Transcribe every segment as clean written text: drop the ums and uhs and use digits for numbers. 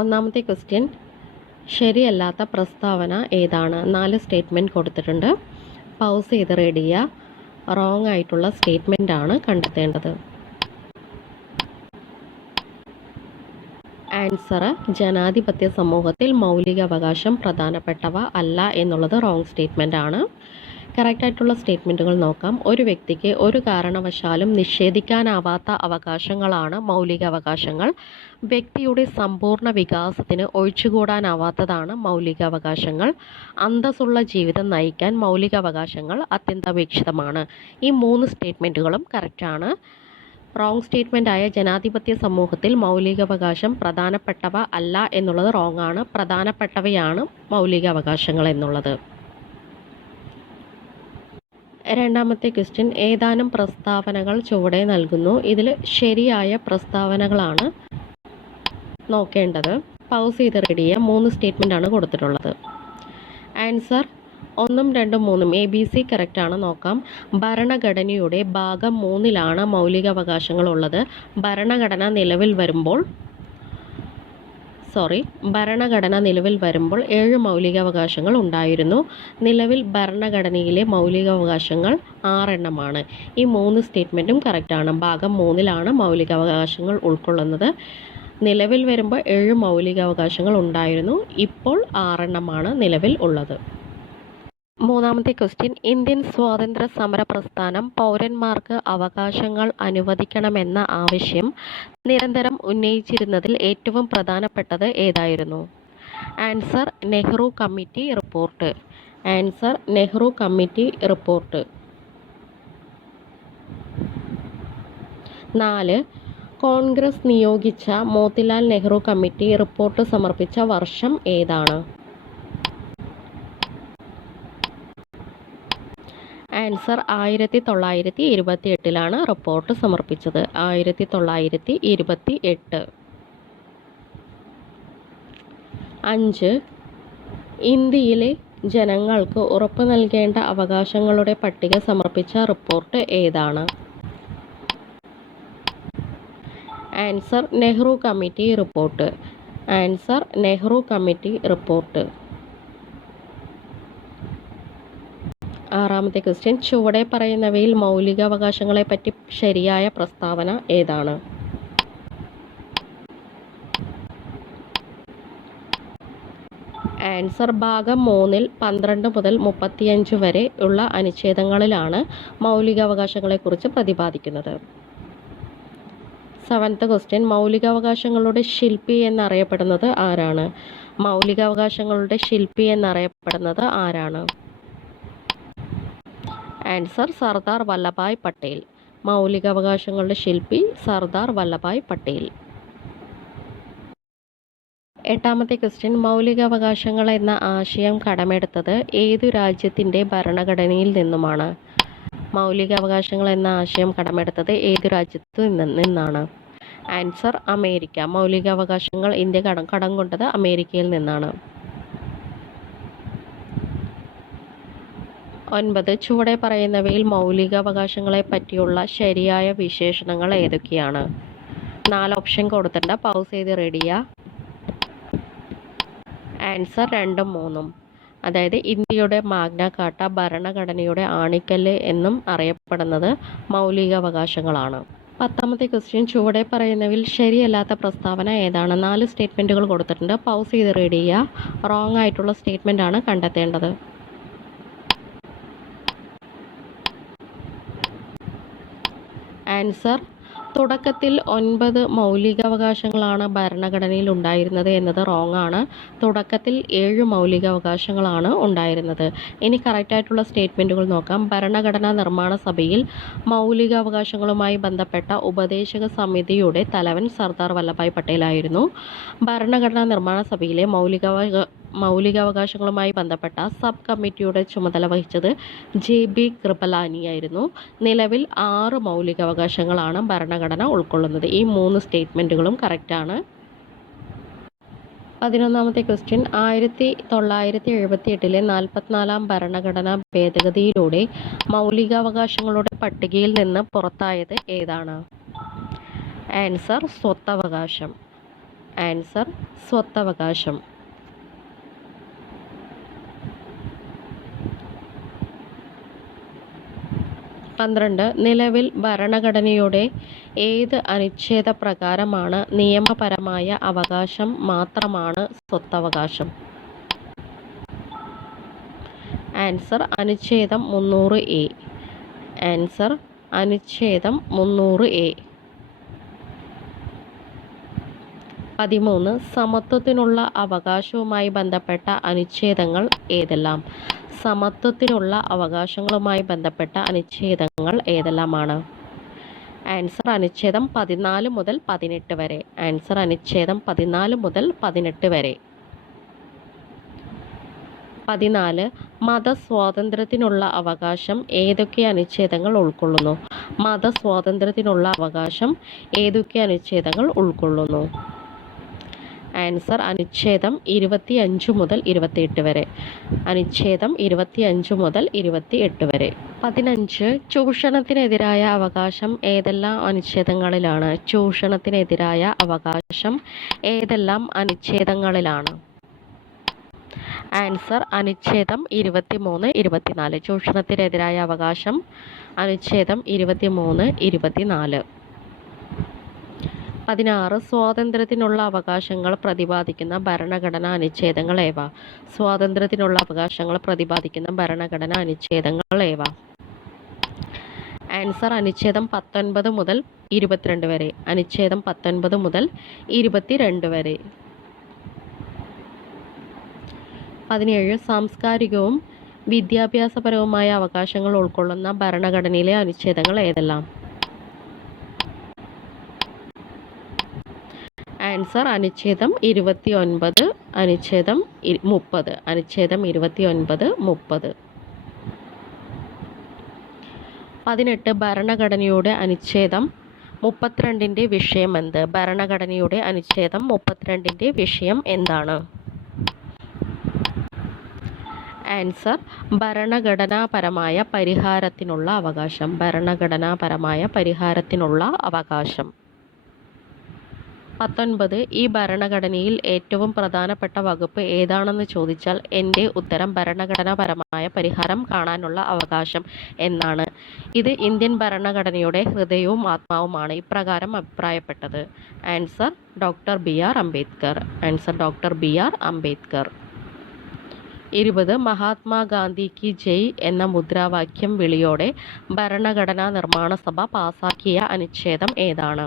ഒന്നാമത്തെ ക്വസ്റ്റ്യൻ, ശരിയല്ലാത്ത പ്രസ്താവന ഏതാണ്? 4 സ്റ്റേറ്റ്മെൻറ്റ് കൊടുത്തിട്ടുണ്ട്. പൗസ് ചെയ്ത് റീഡ് ചെയ്യുക. റോങ് ആയിട്ടുള്ള സ്റ്റേറ്റ്മെൻ്റ് ആണ് കണ്ടെത്തേണ്ടത്. ആൻസർ, ജനാധിപത്യ സമൂഹത്തിൽ മൗലിക അവകാശം പ്രധാനപ്പെട്ടവ അല്ല എന്നുള്ളത് റോങ് സ്റ്റേറ്റ്മെൻ്റ് ആണ്. കറക്റ്റായിട്ടുള്ള സ്റ്റേറ്റ്മെൻറ്റുകൾ നോക്കാം. ഒരു വ്യക്തിക്ക് ഒരു കാരണവശാലും നിഷേധിക്കാനാവാത്ത അവകാശങ്ങളാണ് മൗലിക അവകാശങ്ങൾ. വ്യക്തിയുടെ സമ്പൂർണ്ണ വികാസത്തിന് ഒഴിച്ചുകൂടാനാവാത്തതാണ് മൗലിക അവകാശങ്ങൾ. അന്തസ്സുള്ള ജീവിതം നയിക്കാൻ മൗലിക അവകാശങ്ങൾ അത്യന്താപേക്ഷിതമാണ്. ഈ 3 സ്റ്റേറ്റ്മെൻറ്റുകളും കറക്റ്റാണ്. റോങ് സ്റ്റേറ്റ്മെൻ്റ് ആയ ജനാധിപത്യ സമൂഹത്തിൽ മൗലികാവകാശം പ്രധാനപ്പെട്ടവ അല്ല എന്നുള്ളത് റോങ് ആണ്. പ്രധാനപ്പെട്ടവയാണ് മൗലിക അവകാശങ്ങൾ എന്നുള്ളത്. രണ്ടാമത്തെ ക്വസ്റ്റ്യൻ, ഏതാനും പ്രസ്താവനകൾ ചുവടെ നൽകുന്നു. ഇതിൽ ശരിയായ പ്രസ്താവനകളാണ് നോക്കേണ്ടത്. പൗസ് ചെയ്ത് റീഡ് ചെയ്യുക. 3 സ്റ്റേറ്റ്മെൻ്റ് ആണ് കൊടുത്തിട്ടുള്ളത്. ആൻസർ 1, 2, 3 ABC കറക്റ്റാണ്. നോക്കാം. ഭരണഘടനയുടെ ഭാഗം 3 മൗലികാവകാശങ്ങൾ ഉള്ളത്. ഭരണഘടന നിലവിൽ വരുമ്പോൾ 7 മൗലികാവകാശങ്ങൾ ഉണ്ടായിരുന്നു. നിലവിൽ ഭരണഘടനയിലെ മൗലികാവകാശങ്ങൾ 6 എണ്ണമാണ്. ഈ 3 സ്റ്റേറ്റ്മെൻറ്റും കറക്റ്റാണ്. ഭാഗം 3 മൗലികാവകാശങ്ങൾ ഉൾക്കൊള്ളുന്നത്. നിലവിൽ വരുമ്പോൾ 7 മൗലികാവകാശങ്ങൾ ഉണ്ടായിരുന്നു. ഇപ്പോൾ 6 എണ്ണമാണ് നിലവിൽ ഉള്ളത്. മൂന്നാമത്തെ ക്വസ്റ്റ്യൻ, ഇന്ത്യൻ സ്വാതന്ത്ര്യ സമര പ്രസ്ഥാനം പൗരന്മാർക്ക് അവകാശങ്ങൾ അനുവദിക്കണമെന്ന ആവശ്യം നിരന്തരം ഉന്നയിച്ചിരുന്നതിൽ ഏറ്റവും പ്രധാനപ്പെട്ടത് ഏതായിരുന്നു? Answer, Nehru committee report. Answer, Nehru committee report. 4. Congress നിയോഗിച്ച മോത്തിലാൽ നെഹ്റു കമ്മിറ്റി റിപ്പോർട്ട് സമർപ്പിച്ച വർഷം ഏതാണ്? ആൻസർ, 1928 റിപ്പോർട്ട് സമർപ്പിച്ചത്. 1928. 5. ഇന്ത്യയിലെ ജനങ്ങൾക്ക് ഉറപ്പു നൽകേണ്ട അവകാശങ്ങളുടെ പട്ടിക സമർപ്പിച്ച റിപ്പോർട്ട് ഏതാണ്? Answer, Nehru committee report. Answer, Nehru committee report. 6. Question, ചുവടെ പറയുന്നവയിൽ മൗലികാവകാശങ്ങളെപ്പറ്റി ശരിയായ പ്രസ്താവന ഏതാണ്? ആൻസർ, ഭാഗം 3 12 മുതൽ 35 വരെ ഉള്ള അനുച്ഛേദങ്ങളിലാണ് മൗലികാവകാശങ്ങളെക്കുറിച്ച് പ്രതിപാദിക്കുന്നത്. 7. ക്വസ്റ്റ്യൻ, മൗലികാവകാശങ്ങളുടെ ശില്പി എന്നറിയപ്പെടുന്നത് ആരാണ്? മൗലികാവകാശങ്ങളുടെ ശില്പി എന്നറിയപ്പെടുന്നത് ആരാണ്? ആൻസർ, സർദാർ വല്ലഭായ് പട്ടേൽ. മൗലികാവകാശങ്ങളുടെ ശില്പി സർദാർ വല്ലഭായ് പട്ടേൽ. 8. ക്വസ്റ്റ്യൻ, മൗലികാവകാശങ്ങൾ എന്ന ആശയം കടമെടുത്തത് ഏതു രാജ്യത്തിൻ്റെ ഭരണഘടനയിൽ നിന്നുമാണ്? മൗലികാവകാശങ്ങൾ എന്ന ആശയം കടമെടുത്തത് ഏതു രാജ്യത്തു നിന്നാണ്? Answer, America. മൗലികാവകാശങ്ങൾ ഇന്ത്യ കടം കൊണ്ടത് അമേരിക്കയിൽ നിന്നാണ്. 9. ചുവടെ പറയുന്നവയിൽ മൗലികാവകാശങ്ങളെ പറ്റിയുള്ള ശരിയായ വിശേഷണങ്ങൾ ഏതൊക്കെയാണ്? 4 ഓപ്ഷൻ കൊടുത്തിട്ടുണ്ട്. പൗസ് ചെയ്ത് റീഡ് ചെയ്യുക. ആൻസർ, 2ഉം 3ഉം. അതായത് ഇന്ത്യയുടെ മാഗ്ന കാർട്ട, ഭരണഘടനയുടെ ആണിക്കല്ല് എന്നും അറിയപ്പെടുന്നത് മൗലികാവകാശങ്ങളാണ്. 10. ക്വസ്റ്റ്യൻ, ചുവടെ പറയുന്നവയിൽ ശരിയല്ലാത്ത പ്രസ്താവന ഏതാണ്? 4 സ്റ്റേറ്റ്മെൻറ്റുകൾ കൊടുത്തിട്ടുണ്ട്. പൗസ് ചെയ്ത് റീഡ് ചെയ്യുക. റോങ് ആയിട്ടുള്ള സ്റ്റേറ്റ്മെൻ്റ് ആണ് കണ്ടെത്തേണ്ടത്. ആൻസർ, തുടക്കത്തിൽ 9 മൗലികാവകാശങ്ങളാണ് ഭരണഘടനയിൽ ഉണ്ടായിരുന്നത് എന്നത് റോങ് ആണ്. തുടക്കത്തിൽ 7 മൗലികാവകാശങ്ങളാണ് ഉണ്ടായിരുന്നത്. ഇനി കറക്റ്റായിട്ടുള്ള സ്റ്റേറ്റ്മെൻറ്റുകൾ നോക്കാം. ഭരണഘടനാ നിർമ്മാണ സഭയിൽ മൗലികാവകാശങ്ങളുമായി ബന്ധപ്പെട്ട ഉപദേശക സമിതിയുടെ തലവൻ സർദാർ വല്ലഭായ് പട്ടേലായിരുന്നു. ഭരണഘടനാ നിർമ്മാണ സഭയിലെ മൗലികാവകാശങ്ങളുമായി ബന്ധപ്പെട്ട സബ് കമ്മിറ്റിയുടെ ചുമതല വഹിച്ചത് JB കൃപലാനിയായിരുന്നു. നിലവിൽ 6 മൗലികാവകാശങ്ങളാണ് ഭരണഘടന ഉൾക്കൊള്ളുന്നത്. ഈ 3 സ്റ്റേറ്റ്മെൻറ്റുകളും കറക്റ്റാണ്. 11. ക്വസ്റ്റ്യൻ, 1978 44 ഭരണഘടനാ ഭേദഗതിയിലൂടെ മൗലികാവകാശങ്ങളുടെ പട്ടികയിൽ നിന്ന് പുറത്തായത് ഏതാണ്? ആൻസർ, സ്വത്തവകാശം. ആൻസർ സ്വത്തവകാശം. 12. നിലവിൽ ഭരണഘടനയുടെ ഏത് അനുച്ഛേദ പ്രകാരമാണ് നിയമപരമായ അവകാശം മാത്രമാണ് സ്വത്തവകാശം? ആൻസർ അനുച്ഛേദം 300A. ആൻസർ അനുച്ഛേദം 300A. 13. സമത്വത്തിനുള്ള അവകാശവുമായി ബന്ധപ്പെട്ട അനുച്ഛേദങ്ങൾ ഏതെല്ലാം? സമത്വത്തിനുള്ള അവകാശങ്ങളുമായി ബന്ധപ്പെട്ട അനുച്ഛേദങ്ങൾ ഏതെല്ലാമാണ്? ആൻസർ അനുച്ഛേദം 14 മുതൽ 18 വരെ. ആൻസർ അനുച്ഛേദം 14 മുതൽ 18 വരെ. 14. മതസ്വാതന്ത്ര്യത്തിനുള്ള അവകാശം ഏതൊക്കെ അനുച്ഛേദങ്ങൾ ഉൾക്കൊള്ളുന്നു? മതസ്വാതന്ത്ര്യത്തിനുള്ള അവകാശം ഏതൊക്കെ അനുച്ഛേദങ്ങൾ ഉൾക്കൊള്ളുന്നു? ആൻസർ അനുച്ഛേദം 25 മുതൽ 28 വരെ. അനുച്ഛേദം 25 മുതൽ 28 വരെ. 15. ചൂഷണത്തിനെതിരായ അവകാശം ഏതെല്ലാം അനുച്ഛേദങ്ങളിലാണ്? ചൂഷണത്തിനെതിരായ അവകാശം ഏതെല്ലാം അനുച്ഛേദങ്ങളിലാണ്? ആൻസർ അനുച്ഛേദം 23, 24. ചൂഷണത്തിനെതിരായ അവകാശം അനുച്ഛേദം 23, 24. 16. സ്വാതന്ത്ര്യത്തിനുള്ള അവകാശങ്ങൾ പ്രതിപാദിക്കുന്ന ഭരണഘടനാ അനുച്ഛേദങ്ങൾ ഏവ? സ്വാതന്ത്ര്യത്തിനുള്ള അവകാശങ്ങൾ പ്രതിപാദിക്കുന്ന ഭരണഘടനാ അനുച്ഛേദങ്ങൾ ഏവ? ആൻസർ അനുച്ഛേദം 19 മുതൽ 22 വരെ. അനുച്ഛേദം 19 മുതൽ 22 വരെ. 17. സാംസ്കാരികവും വിദ്യാഭ്യാസപരവുമായ അവകാശങ്ങൾ ഉൾക്കൊള്ളുന്ന ഭരണഘടനയിലെ അനുച്ഛേദങ്ങൾ ഏതെല്ലാം? ആൻസർ അനുച്ഛേദം 29, അനുച്ഛേദം 30. അനുച്ഛേദം 29, 30. 18. ഭരണഘടനയുടെ അനുച്ഛേദം 32ന്റെ വിഷയം എന്ത്? ഭരണഘടനയുടെ അനുച്ഛേദം 32ന്റെ വിഷയം എന്താണ്? ആൻസർ ഭരണഘടനാപരമായ പരിഹാരത്തിനുള്ള അവകാശം. ഭരണഘടനാപരമായ പരിഹാരത്തിനുള്ള അവകാശം. 19. ഈ ഭരണഘടനയിൽ ഏറ്റവും പ്രധാനപ്പെട്ട വകുപ്പ് ഏതാണെന്ന് ചോദിച്ചാൽ എൻ്റെ ഉത്തരം ഭരണഘടനാപരമായ പരിഹാരം കാണാനുള്ള അവകാശം എന്നാണ്. ഇത് ഇന്ത്യൻ ഭരണഘടനയുടെ ഹൃദയവും ആത്മാവുമാണ് ഇപ്രകാരം അഭിപ്രായപ്പെട്ടത്. Answer doctor BR Ambedkar. Answer doctor BR Ambedkar. 20. Mahatma Gandhi കി ജയ് എന്ന മുദ്രാവാക്യം വിളിയോടെ ഭരണഘടനാ നിർമ്മാണ സഭ പാസാക്കിയ അനുച്ഛേദം ഏതാണ്?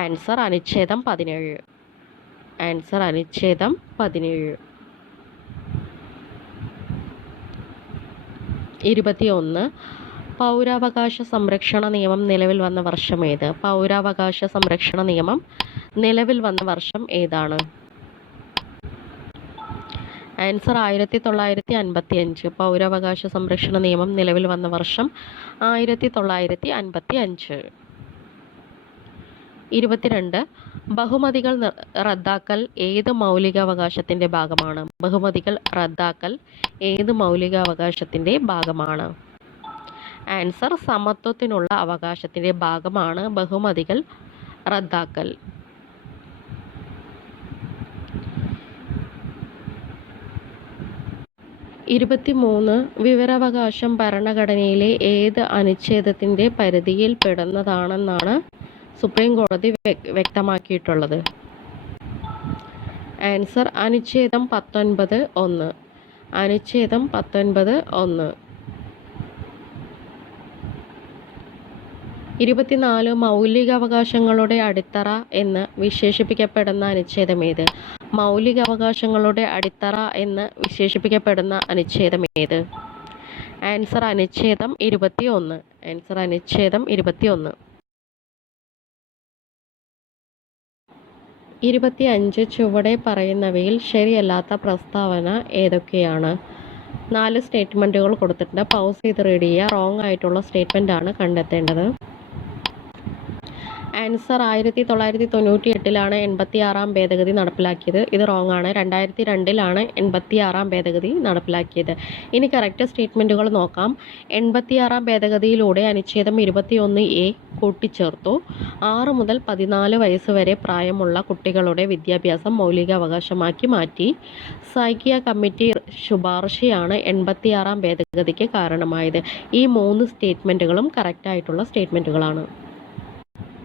ആൻസർ അനുച്ഛേദം 17. ആൻസർ അനുച്ഛേദം 17. 21. പൗരാവകാശ സംരക്ഷണ നിയമം നിലവിൽ വന്ന വർഷം ഏത്? പൗരാവകാശ സംരക്ഷണ നിയമം നിലവിൽ വന്ന വർഷം ഏതാണ്? ആൻസർ 1955. പൗരാവകാശ സംരക്ഷണ നിയമം നിലവിൽ വന്ന വർഷം 1955. 22. ബഹുമതികൾ റദ്ദാക്കൽ ഏത് മൗലികാവകാശത്തിൻ്റെ ഭാഗമാണ്? ബഹുമതികൾ റദ്ദാക്കൽ ഏത് മൗലികാവകാശത്തിൻ്റെ ഭാഗമാണ്? ആൻസർ സമത്വത്തിനുള്ള അവകാശത്തിൻ്റെ ഭാഗമാണ് ബഹുമതികൾ റദ്ദാക്കൽ. 23. വിവരാവകാശം ഭരണഘടനയിലെ ഏത് അനുച്ഛേദത്തിൻ്റെ പരിധിയിൽ പെടുന്നതാണെന്നാണ് സുപ്രീം കോടതി വ്യക്തമാക്കിയിട്ടുള്ളത്? ആൻസർ അനുച്ഛേദം 19, 1. അനുച്ഛേദം 19, 1. 24. മൗലികാവകാശങ്ങളുടെ അടിത്തറ എന്ന് വിശേഷിപ്പിക്കപ്പെടുന്ന അനുച്ഛേദം ഏത്? മൗലികാവകാശങ്ങളുടെ അടിത്തറ എന്ന് വിശേഷിപ്പിക്കപ്പെടുന്ന അനുച്ഛേദം ഏത്? ആൻസർ അനുച്ഛേദം 21. ആൻസർ അനുച്ഛേദം 21. 25. ചുവടെ പറയുന്നവയിൽ ശരിയല്ലാത്ത പ്രസ്താവന ഏതൊക്കെയാണ്? 4 സ്റ്റേറ്റ്മെൻറ്റുകൾ കൊടുത്തിട്ടുണ്ട്. പൗസ് ചെയ്ത് റീഡ് ചെയ്യുക. റോങ് ആയിട്ടുള്ള സ്റ്റേറ്റ്മെൻ്റ് ആണ് കണ്ടെത്തേണ്ടത്. ആൻസർ 1998 86-ാം ഭേദഗതി നടപ്പിലാക്കിയത്. ഇത് റോങ് ആണ്. 2002 86-ാം ഭേദഗതി നടപ്പിലാക്കിയത്. ഇനി കറക്റ്റ് സ്റ്റേറ്റ്മെൻറ്റുകൾ നോക്കാം. 86-ാം ഭേദഗതിയിലൂടെ അനുച്ഛേദം 21A കൂട്ടിച്ചേർത്തു. 6 മുതൽ 14 വയസ്സ് വരെ പ്രായമുള്ള കുട്ടികളുടെ വിദ്യാഭ്യാസം മൗലികാവകാശമാക്കി മാറ്റി. സൈക്കിയ കമ്മിറ്റി ശുപാർശയാണ് 86-ാം ഭേദഗതിക്ക് കാരണമായത്. ഈ 3 സ്റ്റേറ്റ്മെൻറ്റുകളും കറക്റ്റായിട്ടുള്ള സ്റ്റേറ്റ്മെൻറ്റുകളാണ്.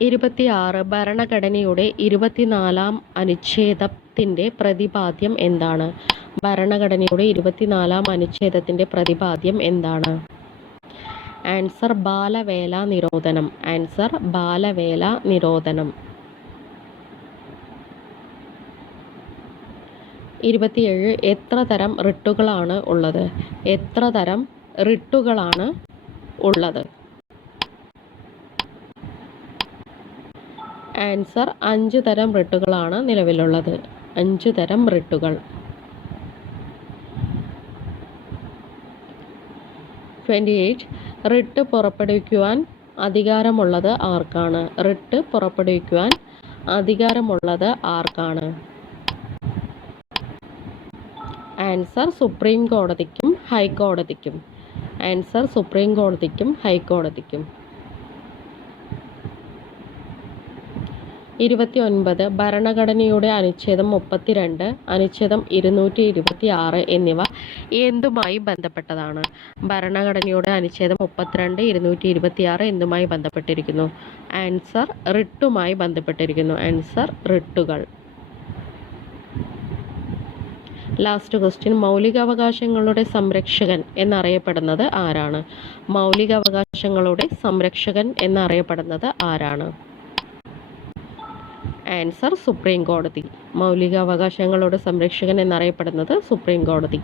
26 ഭരണഘടനയുടെ 24-ാം അനുച്ഛേദത്തിൻ്റെ പ്രതിപാദ്യം എന്താണ്? ഭരണഘടനയുടെ 24-ാം അനുച്ഛേദത്തിൻ്റെ പ്രതിപാദ്യം എന്താണ്? ആൻസർ ബാലവേല നിരോധനം. ആൻസർ ബാലവേല നിരോധനം. 27 എത്ര തരം റിട്ടുകളാണ് ഉള്ളത്? എത്ര തരം റിട്ടുകളാണ് ഉള്ളത്? ആൻസർ 5 തരം റിട്ടുകളാണ് നിലവിലുള്ളത്. 5 തരം റിട്ടുകൾ. 28 റിട്ട് പുറപ്പെടുവിക്കുവാൻ അധികാരമുള്ളത് ആർക്കാണ്? റിട്ട് പുറപ്പെടുവിക്കുവാൻ അധികാരമുള്ളത് ആർക്കാണ്? ആൻസർ സുപ്രീം കോടതിക്കും ഹൈക്കോടതിക്കും. ആൻസർ സുപ്രീം കോടതിക്കും ഹൈക്കോടതിക്കും. 29 ഭരണഘടനയുടെ അനുച്ഛേദം 32, അനുച്ഛേദം 226 എന്നിവ എന്തുമായി ബന്ധപ്പെട്ടതാണ്? ഭരണഘടനയുടെ അനുച്ഛേദം 32, 226 എന്തുമായി ബന്ധപ്പെട്ടിരിക്കുന്നു? ആൻസർ റിട്ടുമായി ബന്ധപ്പെട്ടിരിക്കുന്നു. ആൻസർ റിട്ടുകൾ. Last question. മൗലികാവകാശങ്ങളുടെ സംരക്ഷകൻ എന്നറിയപ്പെടുന്നത് ആരാണ്? മൗലികാവകാശങ്ങളുടെ സംരക്ഷകൻ എന്നറിയപ്പെടുന്നത് ആരാണ്? ആൻസർ സുപ്രീം കോടതി. മൗലികാവകാശങ്ങളുടെ സംരക്ഷകൻ എന്നറിയപ്പെടുന്നത് സുപ്രീം കോടതി.